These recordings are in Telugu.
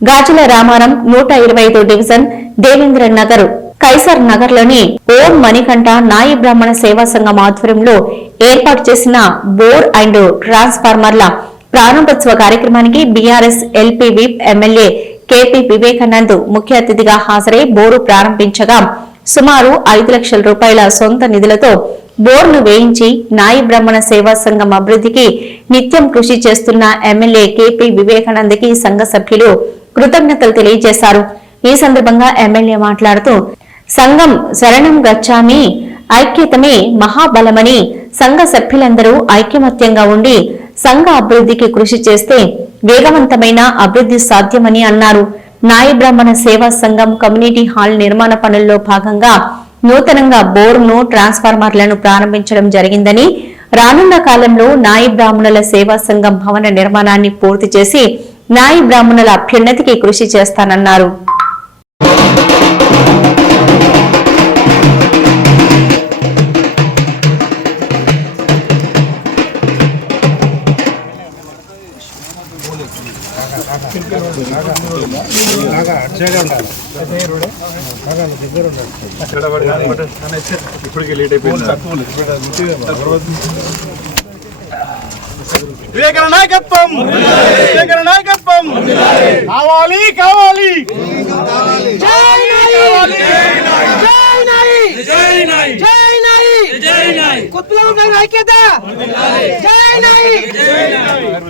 గాజుల రామారం 125 డివిజన్ దేవేంద్ర నగర్ కైసర్ నగర్ లోని ఓం మణికంఠ నాయి బ్రాహ్మణ సేవా సంఘం ఆధ్వర్యంలో ఏర్పాటు చేసిన బోర్ అండ్ ట్రాన్స్ఫార్మర్ల ప్రారంభోత్సవ కార్యక్రమానికి BRS LP whip MLA KP Vivekanand ముఖ్య అతిథిగా హాజరై బోరు ప్రారంభించగా సుమారు 5 లక్షల రూపాయల సొంత నిధులతో బోర్ను వేయించి నాయి బ్రాహ్మణ సేవా సంఘం అభివృద్ధికి నిత్యం కృషి చేస్తున్న ఎమ్మెల్యే కేపీ వివేకానంద్ కి సంఘ సభ్యులు కృతజ్ఞతలు తెలియజేశారు. ఈ సందర్భంగా ఎమ్మెల్యే మాట్లాడుతూ సంఘం శరణం గచ్చామి ఐక్యతమే మహాబలమని సంఘ సభ్యులందరూ ఐకమత్యంగా ఉండి సంఘ అభివృద్ధికి కృషి చేస్తే వేగవంతమైన అభివృద్ధి సాధ్యమని అన్నారు. నాయి బ్రాహ్మణ సేవా సంఘం కమ్యూనిటీ హాల్ నిర్మాణ పనుల్లో భాగంగా నూతనంగా బోర్ను ట్రాన్స్ఫార్మర్లను ప్రారంభించడం జరిగిందని, రానున్న కాలంలో నాయి బ్రాహ్మణుల సేవా సంఘం భవన నిర్మాణాన్ని పూర్తి చేసి నాయి బ్రాహ్మణుల అభ్యున్నతికి కృషి చేస్తానన్నారు. వివేకానంద నాయకత్వం, వివేకానంద నాయకత్వం కావాలి కావాలి. జై నాయి, జై నాయి, జై నాయి, జై నాయి, జై నాయి. కుత్బుల్లాపూర్ నగర ఐక్యత. జై నాయి, జై నాయి.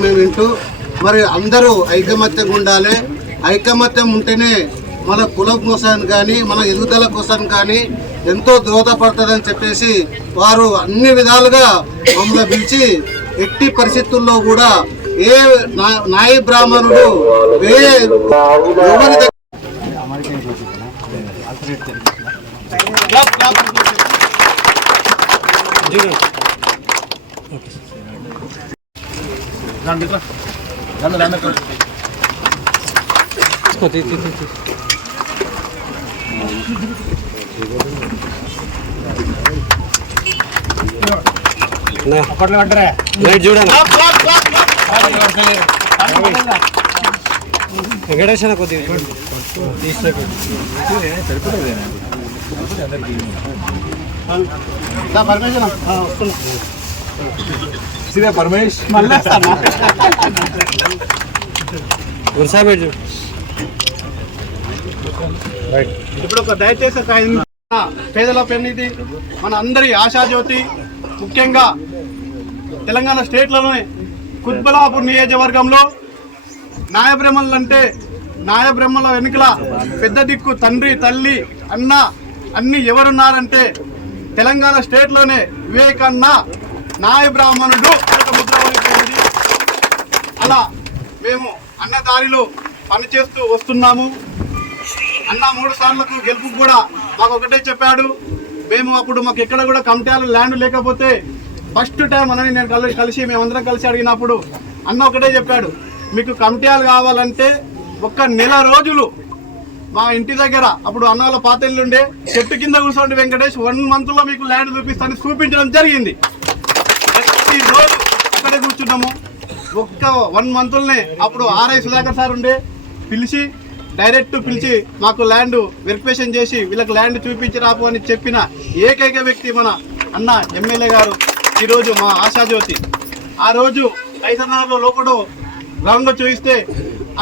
మేము వింటూ మరి అందరూ ఐకమత్యంగా ఉండాలి. ఐకమత్యం ఉంటేనే మన కులం కోసం కానీ మన ఎదుగుదల కోసం కానీ ఎంతో దోహదపడుతుందని చెప్పేసి వారు అన్ని విధాలుగా మమ్మల్ని పిలిచి ఎట్టి పరిస్థితుల్లో కూడా ఏ నాయి బ్రాహ్మణుడు ఎవరి వెంకటేశ్వర కొద్దిగా పరమేష్ ఇప్పుడు ఒక దయచేసి పేదల పెన్నిధి మన అందరి ఆశాజ్యోతి, ముఖ్యంగా తెలంగాణ స్టేట్లోనే కుత్బుల్లాపూర్ నియోజకవర్గంలో నాయబ్రహ్మలు అంటే నాయబ్రహ్మల వెనుకల పెద్ద దిక్కు తండ్రి తల్లి అన్న అన్ని ఎవరున్నారంటే తెలంగాణ స్టేట్లోనే వివేకన్న నాయ బ్రాహ్మణుడు ముద్రపడిపోయింది. అలా మేము అన్న దారిలో పనిచేస్తూ వస్తున్నాము. అన్న 3 సార్లకు గెలుపు కూడా మాకు ఒకటే చెప్పాడు. మేము అప్పుడు మాకు ఎక్కడ కూడా కమిటీలు ల్యాండ్ లేకపోతే ఫస్ట్ టైం అని నేను మేమందరం కలిసి అడిగినప్పుడు అన్న ఒకటే చెప్పాడు, మీకు కమిటీలు కావాలంటే 1 నెల రోజులు మా ఇంటి దగ్గర అప్పుడు అన్న వాళ్ళ పాత ఇల్లు ఉండే చెట్టు కింద కూర్చోండి వెంకటేష్ 1 మంత్లో మీకు ల్యాండ్ చూపించడం జరిగింది. ప్రతిరోజు అక్కడే కూర్చున్నాము. 1 మంత్లోనే అప్పుడు ఆర్ఐ సుధాకర్ సార్ ఉండే పిలిచి డైరెక్ట్ పిలిచి మాకు ల్యాండ్ వెరిఫికేషన్ చేసి వీళ్ళకి ల్యాండ్ చూపించి రాపు అని చెప్పిన ఏకైక వ్యక్తి మన అన్న ఎమ్మెల్యే గారు ఈరోజు మా ఆశాజ్యోతి. ఆ రోజు ఐసనగర్లో లోపల గ్రౌండ్లో చూపిస్తే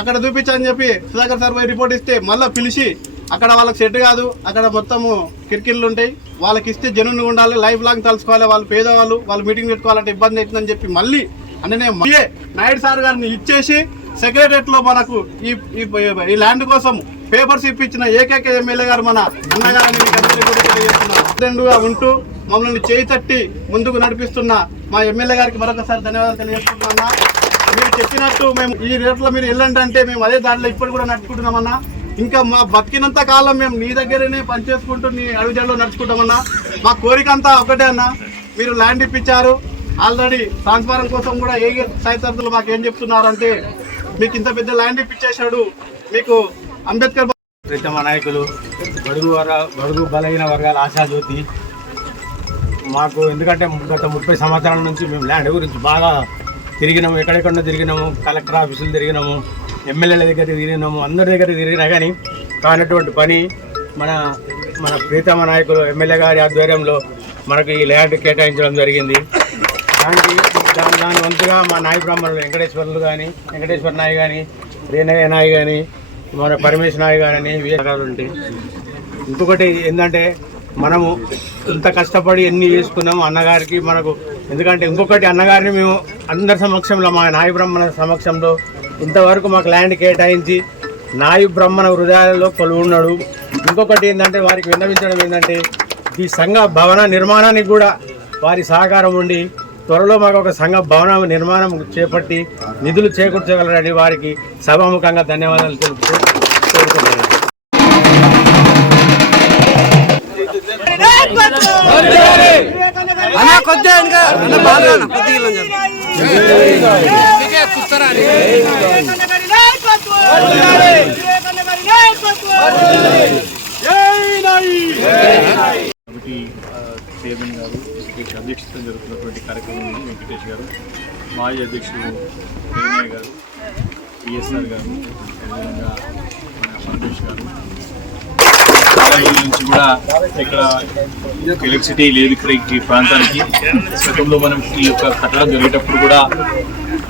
అక్కడ చూపించని చెప్పి సుధాకర్ సార్ పోయి రిపోర్ట్ ఇస్తే మళ్ళీ పిలిచి అక్కడ వాళ్ళకి సెట్ కాదు, అక్కడ మొత్తము కిరికిళ్ళు ఉంటాయి, వాళ్ళకి ఇస్తే జనుని ఉండాలి, లైఫ్ లాంగ్ తలుసుకోవాలి, వాళ్ళు పేదవాళ్ళు, వాళ్ళు మీటింగ్ పెట్టుకోవాలంటే ఇబ్బంది అవుతుందని చెప్పి మళ్ళీ అంటే నాయుడు సార్ గారిని ఇచ్చేసి సెక్రటరియట్లో మనకు ఈ ల్యాండ్ కోసం పేపర్స్ ఇప్పించిన ఏకైక ఎమ్మెల్యే గారు మన అన్నగారిని రెండుగా ఉంటూ మమ్మల్ని చేయి తట్టి ముందుకు నడిపిస్తున్న మా ఎమ్మెల్యే గారికి మరొకసారి ధన్యవాదాలు తెలియజేస్తున్నామన్నా. మీరు చెప్పినట్టు మేము ఈ రేట్లో మీరు వెళ్ళండి అంటే మేము అదే దారిలో ఇప్పుడు కూడా నడుచుకుంటున్నామన్నా. ఇంకా మా బతికినంత కాలం మేము నీ దగ్గరనే పనిచేసుకుంటూ నీ అడుగుజాడలో నడుచుకుంటామన్నా. మా కోరిక అంతా ఒకటే అన్న, మీరు ల్యాండ్ ఇప్పించారు ఆల్రెడీ. ట్రాన్స్ఫారం కోసం కూడా ఏ సాయతరులు మాకు ఏం చెప్తున్నారంటే మీకు ఇంత పెద్ద ల్యాండ్ ఇప్పించేశాడు, మీకు అంబేద్కర్ ప్రీతమ నాయకులు బడుగు బలహీన వర్గాల ఆశాజ్యోతి మాకు. ఎందుకంటే గత 30 సంవత్సరాల నుంచి మేము ల్యాండ్ గురించి బాగా తిరిగినాము, ఎక్కడెక్కడో తిరిగినాము, కలెక్టర్ ఆఫీసులు తిరిగినాము, ఎమ్మెల్యేల దగ్గర తిరిగినాము, అందరి దగ్గర తిరిగినా కానీ కానటువంటి పని మన ప్రీతమ నాయకులు ఎమ్మెల్యే గారి ఆధ్వర్యంలో మనకు ఈ ల్యాండ్ కేటాయించడం జరిగింది. దాని వంతుగా మా నాయ బ్రాహ్మణులు వెంకటేశ్వర నాయ్ కానీ, రేణయ్య నాయ్ కానీ, మన పరమేశ్వర నాయ్ గారని వీరాలు ఉంటాయి. ఇంకొకటి ఏంటంటే మనము ఇంత కష్టపడి ఎన్ని చేసుకున్నాము అన్నగారికి మనకు. ఎందుకంటే ఇంకొకటి అన్నగారిని మేము అందరి సమక్షంలో, మా నాయ బ్రాహ్మణ సమక్షంలో ఇంతవరకు మాకు ల్యాండ్ కేటాయించి నాయ బ్రాహ్మణ హృదయాలలో కొలువున్నాడు. ఇంకొకటి ఏంటంటే వారికి విన్నవించడం ఏంటంటే ఈ సంఘ భవన నిర్మాణానికి కూడా వారి సహకారం ఉండి త్వరలో మాకు ఒక సంఘ భవన నిర్మాణం చేపట్టి నిధులు చేకూర్చగలరని వారికి సభాముఖంగా ధన్యవాదాలు తెలుపుతూ కోరుకుంటున్నాను. చైర్మన్ గారు అధ్యక్షత జరుగుతున్నటువంటి కార్యక్రమంలో వెంకటేష్ గారు, మాజీ అధ్యక్షుడు రేణయ్య గారు, పిఎస్ఆర్ గారు, అదేవిధంగా మన సంతోష్ గారు నుంచి కూడా ఇక్కడ ఎలక్ట్రిసిటీ లేదు ఇక్కడ ఈ ప్రాంతానికి. గతంలో మనం ఈ యొక్క కట్టడం జరిగేటప్పుడు కూడా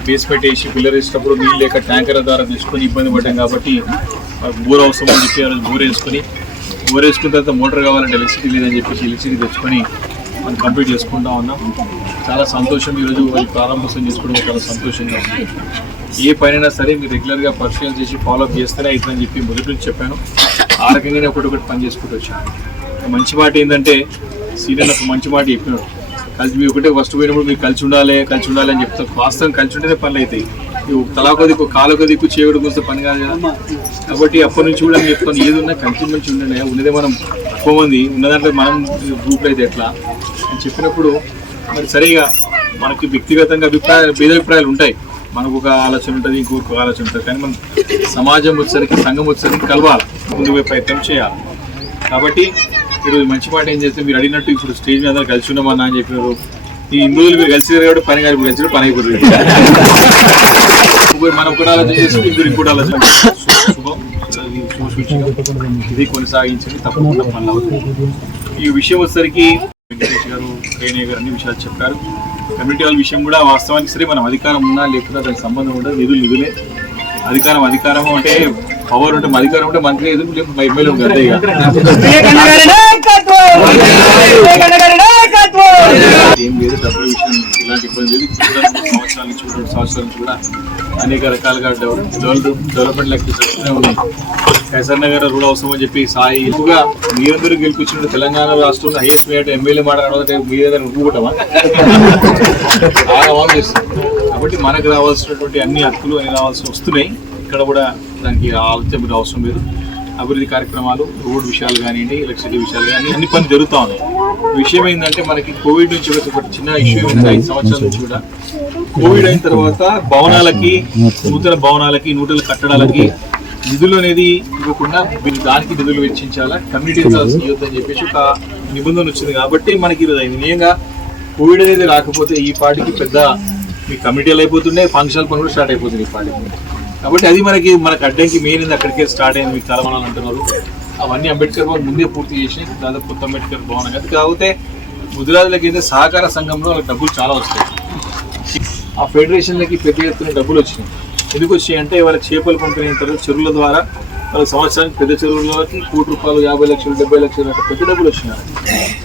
బేస్ పెట్టేసి పిల్లర్ వేసేటప్పుడు నీళ్ళు లేక ట్యాంకర్ల ద్వారా తెచ్చుకొని ఇబ్బంది పడ్డాం కాబట్టి బోర్ అవసరం అని చెప్పి బోర్ వేసుకున్న తర్వాత మోటార్ కావాలంటే ఎలక్ట్రిసిటీ లేదని చెప్పేసి ఎలక్ట్రిసిటీ తెచ్చుకొని మనం కంప్లీట్ చేసుకుంటా ఉన్నాం. చాలా సంతోషం. ఈరోజు వాళ్ళు ప్రారంభోత్సవం చేసుకోవడం చాలా సంతోషంగా ఉంది. ఏ పనైనా సరే మీరు రెగ్యులర్గా పరిశీలన చేసి ఫాలోఅప్ చేస్తేనే అవుతుందని చెప్పి మొదటి నుంచి చెప్పాను. ఆ రకంగానే ఒకటి పని చేసుకుంటూ వచ్చాను. మంచి మాట ఏంటంటే సీనియర్ ఒక మంచి మాట చెప్పినాడు, కలిసి మీరు ఒకటే ఫస్ట్ పోయినప్పుడు మీరు కలిసి ఉండాలి అని చెప్తారు. వాస్తవం కలిసి ఉంటేనే పనులు అవుతాయి. తలాకో దిక్కు కాలుకో దిక్కు చేయడం కోసం పని కాదు కదా. కాబట్టి అప్పటి నుంచి కూడా చెప్తాను, ఏది ఉన్నా కలిసి మంచి ఉండండి. ఉన్నదే మనం ఎక్కువ మంది ఉన్నదంటే మనం గ్రూప్లో అయితే ఎట్లా అని చెప్పినప్పుడు మరి సరిగా మనకి వ్యక్తిగతంగా భేదాభిప్రాయాలు ఉంటాయి. మనకు ఒక ఆలోచన ఉంటుంది, ఇంకొక ఆలోచన ఉంటుంది. కానీ మనం సమాజం వచ్చేసరికి, సంఘం వచ్చేసరికి కలవాలి, ముందుకు ప్రయత్నం చేయాలి. కాబట్టి ఈరోజు మంచి మాట ఏం చేస్తే మీరు అడిగినట్టు ఇప్పుడు స్టేజ్ మీద అందరూ కలిసి ఉన్నామన్నా అని చెప్పినారు. ఈ హిందువులు మీరు కలిసి కాబట్టి పని గారి కలిసి పని అయిపోతుంది. మనం కూడా ఆలోచన చేసి మీరు కూడా ఆలోచన శుభం ఇది కొనసాగించండి, తప్పకుండా పనులు అవుతుంది. ఈ విషయం వచ్చేసరికి వెంకటేష్ గారు, రేణయ్య గారు అన్ని విషయాలు చెప్పారు. కమ్యూనిటీ హాల్ విషయం కూడా వాస్తవానికి సరే మనం అధికారం ఉన్నా లేకుండా దానికి సంబంధం ఉండదు. నిధులే అధికారం అంటే పవర్ ఉంటే అధికారం ఉంటే మంత్రి ఎదురు ఎమ్మెల్యే ఉంటుంది. ఏం లేదు, డబ్బుల విషయం ఇలాంటి ఇబ్బంది లేదు. సంవత్సరాల నుంచి 2 సంవత్సరాల నుంచి కూడా అనేక రకాలుగా డెవలప్మెంట్ లెక్క ఉన్నాయి. కైసర్ నగర్ రోడ్ అవసరం అని చెప్పి సాయి ఎక్కువగా మీరందరూ గెలిపించిన తెలంగాణ రాష్ట్రంలో హైయెస్ట్ మేట ఎమ్మెల్యే మాట్లాడాలంటే మీ దగ్గర ఊరుకుంటామా చేస్తుంది. కాబట్టి మనకు రావాల్సినటువంటి అన్ని హక్కులు అన్ని రావాల్సి వస్తున్నాయి. ఇక్కడ కూడా దానికి ఆలోచన అవసరం లేదు. అభివృద్ధి కార్యక్రమాలు, రోడ్ విషయాలు కానివ్వండి, ఎలక్ట్రిసిటీ విషయాలు కానీ అన్ని పనులు జరుగుతూ ఉన్నాయి. విషయం ఏంటంటే మనకి కోవిడ్ నుంచి ఒకటి చిన్న ఇష్యూ ఏంటంటే 5 సంవత్సరాల నుంచి కూడా కోవిడ్ అయిన తర్వాత భవనాలకి, నూతన భవనాలకి, నూతన కట్టడాలకి నిధులు అనేది ఇవ్వకుండా దానికి నిధులు వెచ్చించాలా, కమ్యూనిటీ హాల్స్ ఇవ్వద్దని చెప్పేసి ఒక నిబంధన వచ్చింది. కాబట్టి మనకి నిజంగా కోవిడ్ అనేది రాకపోతే ఈ పార్టీకి పెద్ద మీ కమిటీలు అయిపోతుండే, ఫంక్షనల్ పనులు స్టార్ట్ అయిపోతుంది ఈ పార్టీకి. కాబట్టి అది మనకు అడ్డంకి మెయిన్ అక్కడికే స్టార్ట్ అయింది. మీకు తెలంగాణలో అంటున్నారు అవన్నీ అంబేద్కర్ భవన్ ముందే పూర్తి చేసి దాదాపు కొత్త అంబేద్కర్ భవన్ అది. కాకపోతే ముదిరాజులకి అయితే సహకార సంఘంలో వాళ్ళకి డబ్బులు చాలా వస్తాయి. ఆ ఫెడరేషన్లకి పెద్ద ఎత్తున డబ్బులు వచ్చినాయి. ఎందుకు వచ్చాయి అంటే వాళ్ళ చేపలు పంపిణీ తర్వాత చెరువుల ద్వారా వాళ్ళ సంవత్సరానికి పెద్ద చెరువులకి ₹1 కోటి 50 లక్షలు 70 లక్షలు అట్లా పెద్ద డబ్బులు వచ్చినాయి.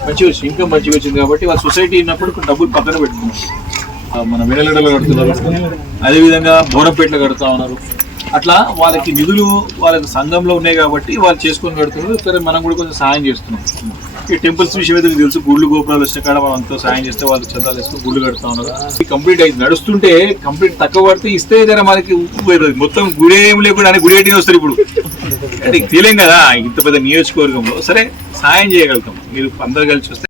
మంచిగా వచ్చింది, ఇంకా మంచిగా వచ్చింది. కాబట్టి వాళ్ళ సొసైటీ ఉన్నప్పుడు డబ్బులు పక్కన పెట్టుకున్నారు. మన వెనలగడలో కడుతున్నారు, అదేవిధంగా బోరంపేటలో కడుతూ ఉన్నారు. అట్లా వాళ్ళకి నిధులు వాళ్ళకి సంఘంలో ఉన్నాయి కాబట్టి వాళ్ళు చేసుకొని కడుతున్నారు. సరే మనం కూడా కొంచెం సహాయం చేస్తున్నాం. ఈ టెంపుల్స్ విషయం అయితే మీకు తెలుసు, గుళ్ళు గోపురాలు వచ్చిన కాడ మనం అంతా సాయం చేస్తే వాళ్ళు చందాలు వేస్తూ గుళ్ళు కడతా ఉన్నారు. కంప్లీట్ అయింది, నడుస్తుంటే కంప్లీట్ తక్కువ పడితే ఇస్తే జర మనకి మొత్తం గుడి ఏం లేకుండా అని గుడి ఏంటి వస్తారు ఇప్పుడు. తెలియం కదా ఇంత పెద్ద నియోజకవర్గంలో, సరే సాయం చేయగలుగుతాం. మీరు అందరు కలిసి వస్తే